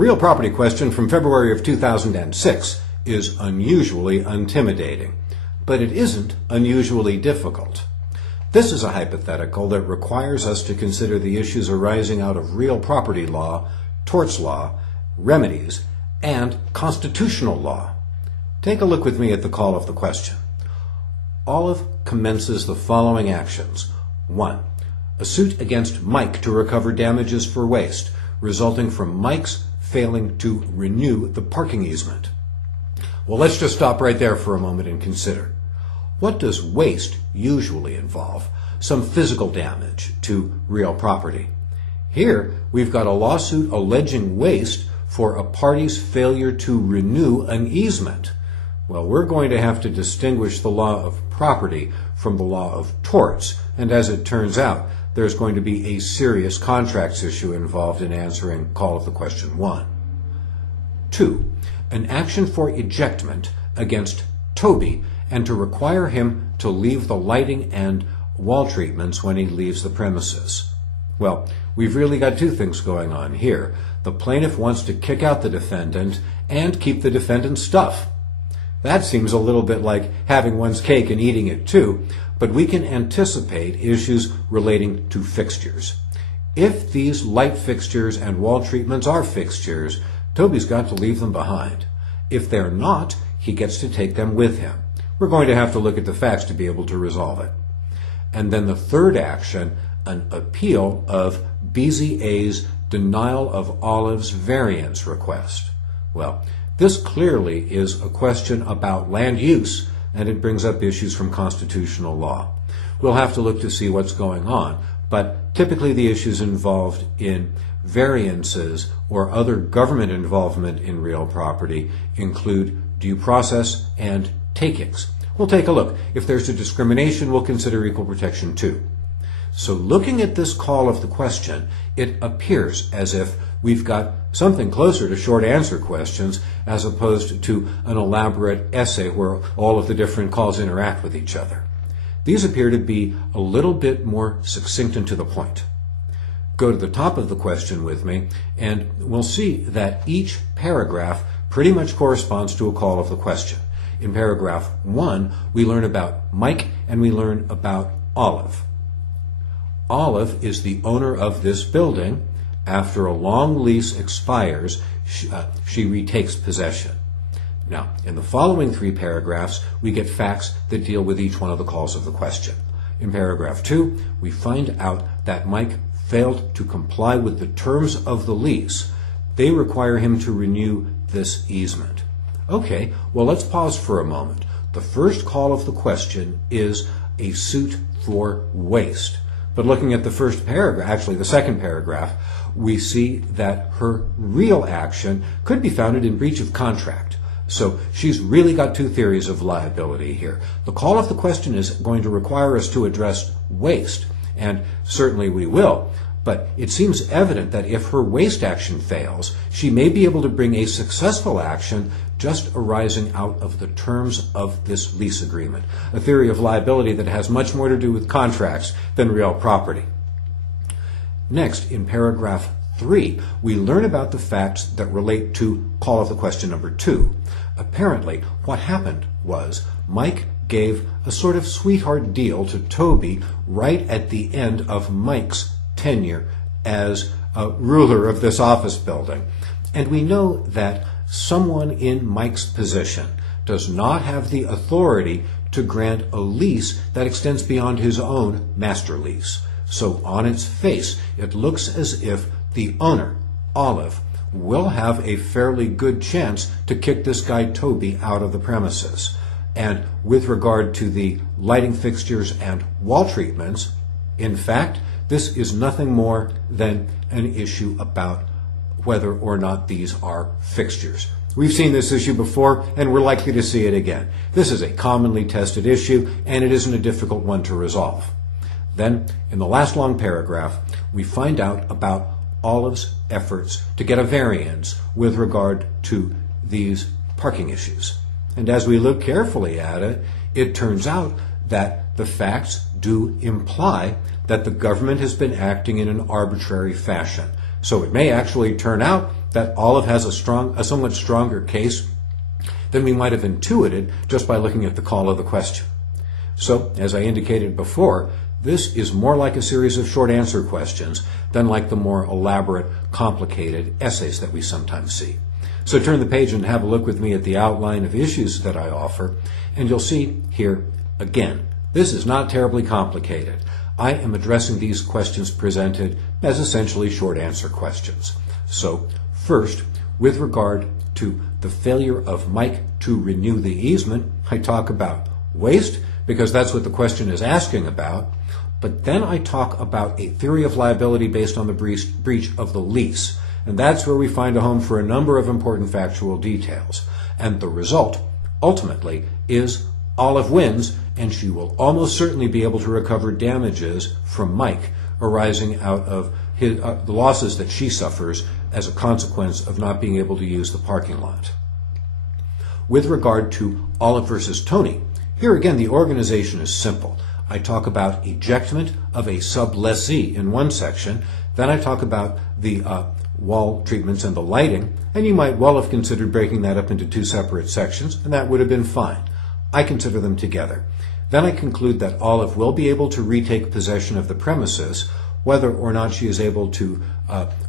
real property question from February of 2006 is unusually intimidating, but it isn't unusually difficult. This is a hypothetical that requires us to consider the issues arising out of real property law, torts law, remedies, and constitutional law. Take a look with me at the call of the question. Olive commences the following actions. 1. A suit against Mike to recover damages for waste, resulting from Mike's failing to renew the parking easement. Well, let's just stop right there for a moment and consider. What does waste usually involve? Some physical damage to real property. Here, we've got a lawsuit alleging waste for a party's failure to renew an easement. Well, we're going to have to distinguish the law of property from the law of torts, and as it turns out, there's going to be a serious contracts issue involved in answering call of the question 1. 2. An action for ejectment against Toby and to require him to leave the lighting and wall treatments when he leaves the premises. Well, we've really got two things going on here. The plaintiff wants to kick out the defendant and keep the defendant's stuff. That seems a little bit like having one's cake and eating it too, but we can anticipate issues relating to fixtures. If these light fixtures and wall treatments are fixtures, Toby's got to leave them behind. If they're not, he gets to take them with him. We're going to have to look at the facts to be able to resolve it. And then the third action, an appeal of BZA's denial of Olive's variance request. Well, this clearly is a question about land use, and it brings up issues from constitutional law. We'll have to look to see what's going on, but typically the issues involved in variances or other government involvement in real property include due process and takings. We'll take a look. If there's a discrimination, we'll consider equal protection too. So looking at this call of the question, it appears as if we've got something closer to short answer questions as opposed to an elaborate essay where all of the different calls interact with each other. These appear to be a little bit more succinct and to the point. Go to the top of the question with me, and we'll see that each paragraph pretty much corresponds to a call of the question. In paragraph 1, we learn about Mike and we learn about Olive. Olive is the owner of this building. After a long lease expires, she retakes possession. Now, in the following 3 paragraphs, we get facts that deal with each one of the calls of the question. In paragraph 2, we find out that Mike failed to comply with the terms of the lease. They require him to renew this easement. Okay, well, let's pause for a moment. The first call of the question is a suit for waste. But looking at the first paragraph, actually the second paragraph, we see that her real action could be founded in breach of contract. So she's really got 2 theories of liability here. The call of the question is going to require us to address waste, and certainly we will. But it seems evident that if her waste action fails, she may be able to bring a successful action just arising out of the terms of this lease agreement, a theory of liability that has much more to do with contracts than real property. Next, in paragraph 3, we learn about the facts that relate to call of the question number 2. Apparently, what happened was Mike gave a sort of sweetheart deal to Toby right at the end of Mike's tenure as a ruler of this office building. And we know that someone in Mike's position does not have the authority to grant a lease that extends beyond his own master lease. So on its face, it looks as if the owner, Olive, will have a fairly good chance to kick this guy Toby out of the premises. And with regard to the lighting fixtures and wall treatments, in fact, this is nothing more than an issue about whether or not these are fixtures. We've seen this issue before, and we're likely to see it again. This is a commonly tested issue, and it isn't a difficult one to resolve. Then, in the last long paragraph, we find out about Olive's efforts to get a variance with regard to these parking issues. And as we look carefully at it, it turns out that the facts do imply that the government has been acting in an arbitrary fashion. So it may actually turn out that Olive has a somewhat stronger case than we might have intuited just by looking at the call of the question. So, as I indicated before, this is more like a series of short answer questions than like the more elaborate, complicated essays that we sometimes see. So turn the page and have a look with me at the outline of issues that I offer, and you'll see here, again, this is not terribly complicated. I am addressing these questions presented as essentially short answer questions. So, first, with regard to the failure of Mike to renew the easement, I talk about waste, because that's what the question is asking about, but then I talk about a theory of liability based on the breach of the lease, and that's where we find a home for a number of important factual details. And the result, ultimately, is Olive wins, and she will almost certainly be able to recover damages from Mike arising out of the losses that she suffers as a consequence of not being able to use the parking lot. With regard to Olive versus Tony, here again the organization is simple. I talk about ejectment of a sublessee in one section, then I talk about the wall treatments and the lighting, and you might well have considered breaking that up into two separate sections, and that would have been fine. I consider them together. Then I conclude that Olive will be able to retake possession of the premises. Whether or not she is able to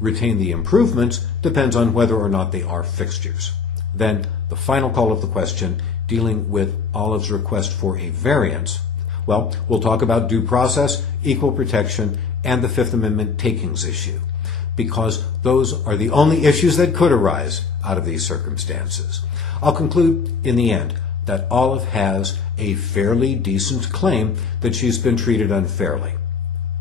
retain the improvements depends on whether or not they are fixtures. Then the final call of the question, dealing with Olive's request for a variance. Well, we'll talk about due process, equal protection, and the Fifth Amendment takings issue, because those are the only issues that could arise out of these circumstances. I'll conclude in the end that Olive has a fairly decent claim that she's been treated unfairly.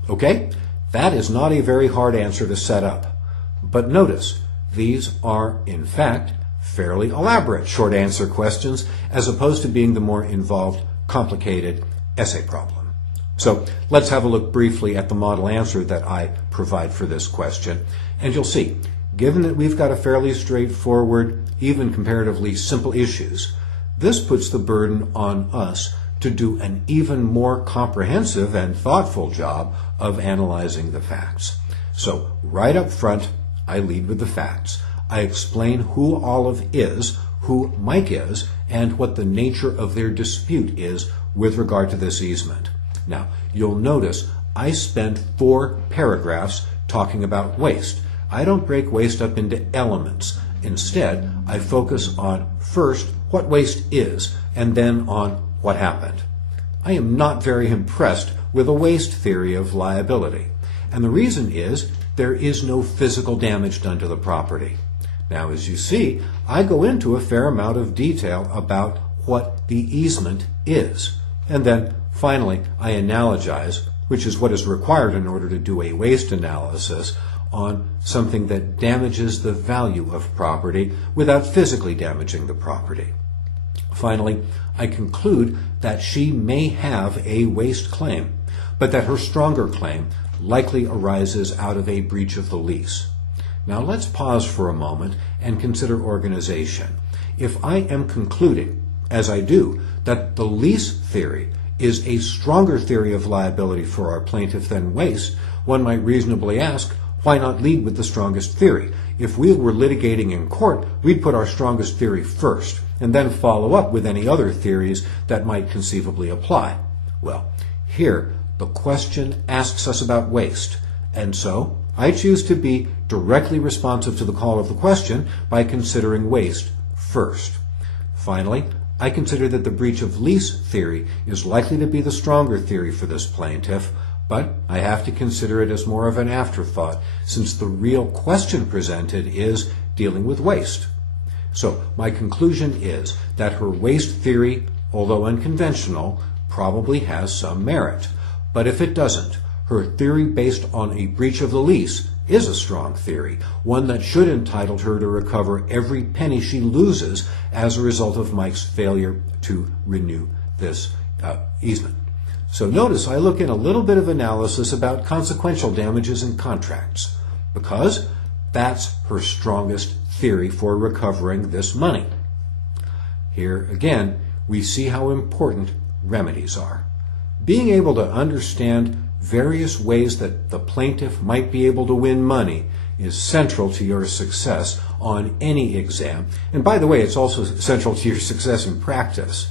Okay? That is not a very hard answer to set up. But notice, these are, in fact, fairly elaborate short answer questions as opposed to being the more involved, complicated essay problem. So let's have a look briefly at the model answer that I provide for this question. And you'll see, given that we've got a fairly straightforward, even comparatively simple issues, this puts the burden on us to do an even more comprehensive and thoughtful job of analyzing the facts. So right up front, I lead with the facts. I explain who Olive is, who Mike is, and what the nature of their dispute is with regard to this easement. Now, you'll notice I spend 4 paragraphs talking about waste. I don't break waste up into elements. Instead, I focus on first what waste is, and then on what happened. I am not very impressed with a waste theory of liability, and the reason is there is no physical damage done to the property. Now, as you see, I go into a fair amount of detail about what the easement is, and then finally I analogize, which is what is required in order to do a waste analysis, on something that damages the value of property without physically damaging the property. Finally, I conclude that she may have a waste claim, but that her stronger claim likely arises out of a breach of the lease. Now let's pause for a moment and consider organization. If I am concluding, as I do, that the lease theory is a stronger theory of liability for our plaintiff than waste, one might reasonably ask, why not lead with the strongest theory? If we were litigating in court, we'd put our strongest theory first, and then follow up with any other theories that might conceivably apply. Well, here, the question asks us about waste, and so I choose to be directly responsive to the call of the question by considering waste first. Finally, I consider that the breach of lease theory is likely to be the stronger theory for this plaintiff, but I have to consider it as more of an afterthought, since the real question presented is dealing with waste. So my conclusion is that her waste theory, although unconventional, probably has some merit. But if it doesn't, her theory based on a breach of the lease is a strong theory, one that should entitle her to recover every penny she loses as a result of Mike's failure to renew this easement. So notice I look in a little bit of analysis about consequential damages in contracts, because that's her strongest theory for recovering this money. Here again, we see how important remedies are. Being able to understand various ways that the plaintiff might be able to win money is central to your success on any exam. And by the way, it's also central to your success in practice.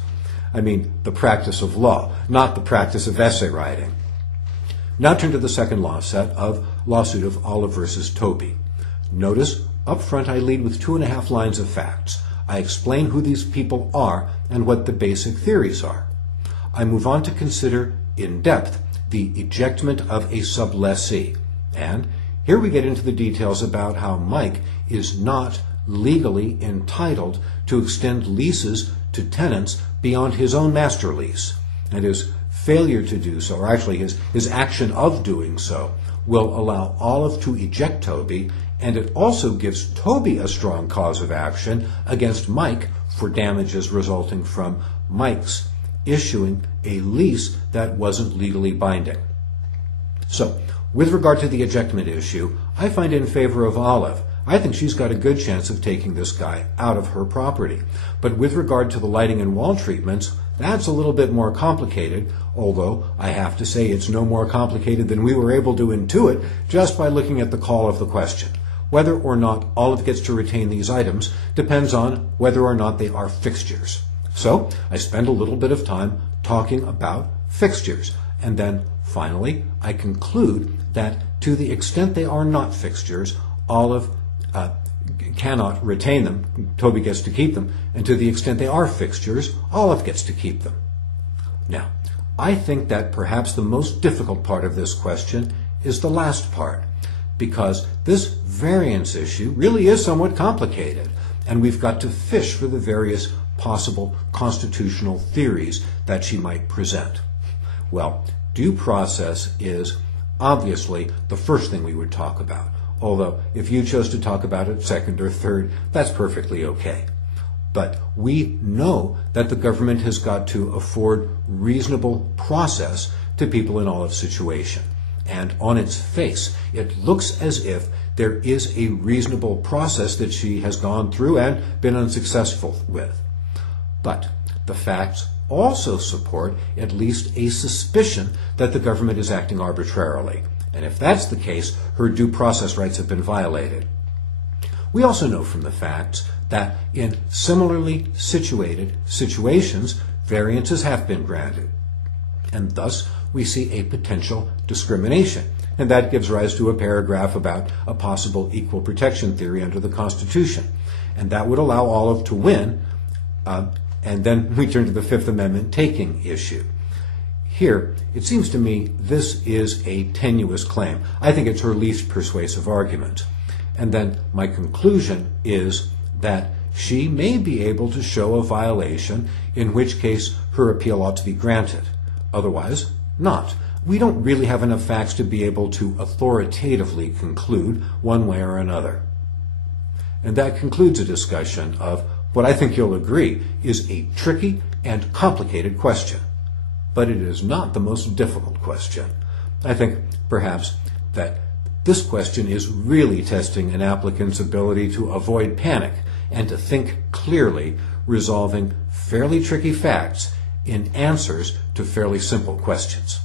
I mean, the practice of law, not the practice of essay writing. Now turn to the second lawsuit of Olive versus Toby. Notice, up front I lead with 2.5 lines of facts. I explain who these people are and what the basic theories are. I move on to consider, in depth, the ejectment of a sublessee. And here we get into the details about how Mike is not legally entitled to extend leases to tenants beyond his own master lease. And his failure to do so, or actually his action of doing so, will allow Olive to eject Toby, and it also gives Toby a strong cause of action against Mike for damages resulting from Mike's issuing a lease that wasn't legally binding. So, with regard to the ejectment issue, I find in favor of Olive. I think she's got a good chance of taking this guy out of her property. But with regard to the lighting and wall treatments, that's a little bit more complicated, although I have to say it's no more complicated than we were able to intuit just by looking at the call of the question. Whether or not Olive gets to retain these items depends on whether or not they are fixtures. So I spend a little bit of time talking about fixtures, and then finally I conclude that to the extent they are not fixtures, Olive cannot retain them. Toby gets to keep them, and to the extent they are fixtures, Olive gets to keep them. Now, I think that perhaps the most difficult part of this question is the last part, because this variance issue really is somewhat complicated, and we've got to fish for the various possible constitutional theories that she might present. Well, due process is obviously the first thing we would talk about, although if you chose to talk about it second or third, that's perfectly okay. But we know that the government has got to afford reasonable process to people in Olive's situation. And on its face, it looks as if there is a reasonable process that she has gone through and been unsuccessful with. But the facts also support at least a suspicion that the government is acting arbitrarily. And if that's the case, her due process rights have been violated. We also know from the facts that in similarly situated situations, variances have been granted. And thus, we see a potential discrimination. And that gives rise to a paragraph about a possible equal protection theory under the Constitution. And that would allow Olive to win. And then we turn to the Fifth Amendment taking issue. Here, it seems to me this is a tenuous claim. I think it's her least persuasive argument. And then my conclusion is that she may be able to show a violation, in which case her appeal ought to be granted. Otherwise, not. We don't really have enough facts to be able to authoritatively conclude one way or another. And that concludes a discussion of what I think you'll agree is a tricky and complicated question. But it is not the most difficult question. I think, perhaps, that this question is really testing an applicant's ability to avoid panic and to think clearly, resolving fairly tricky facts in answers to fairly simple questions.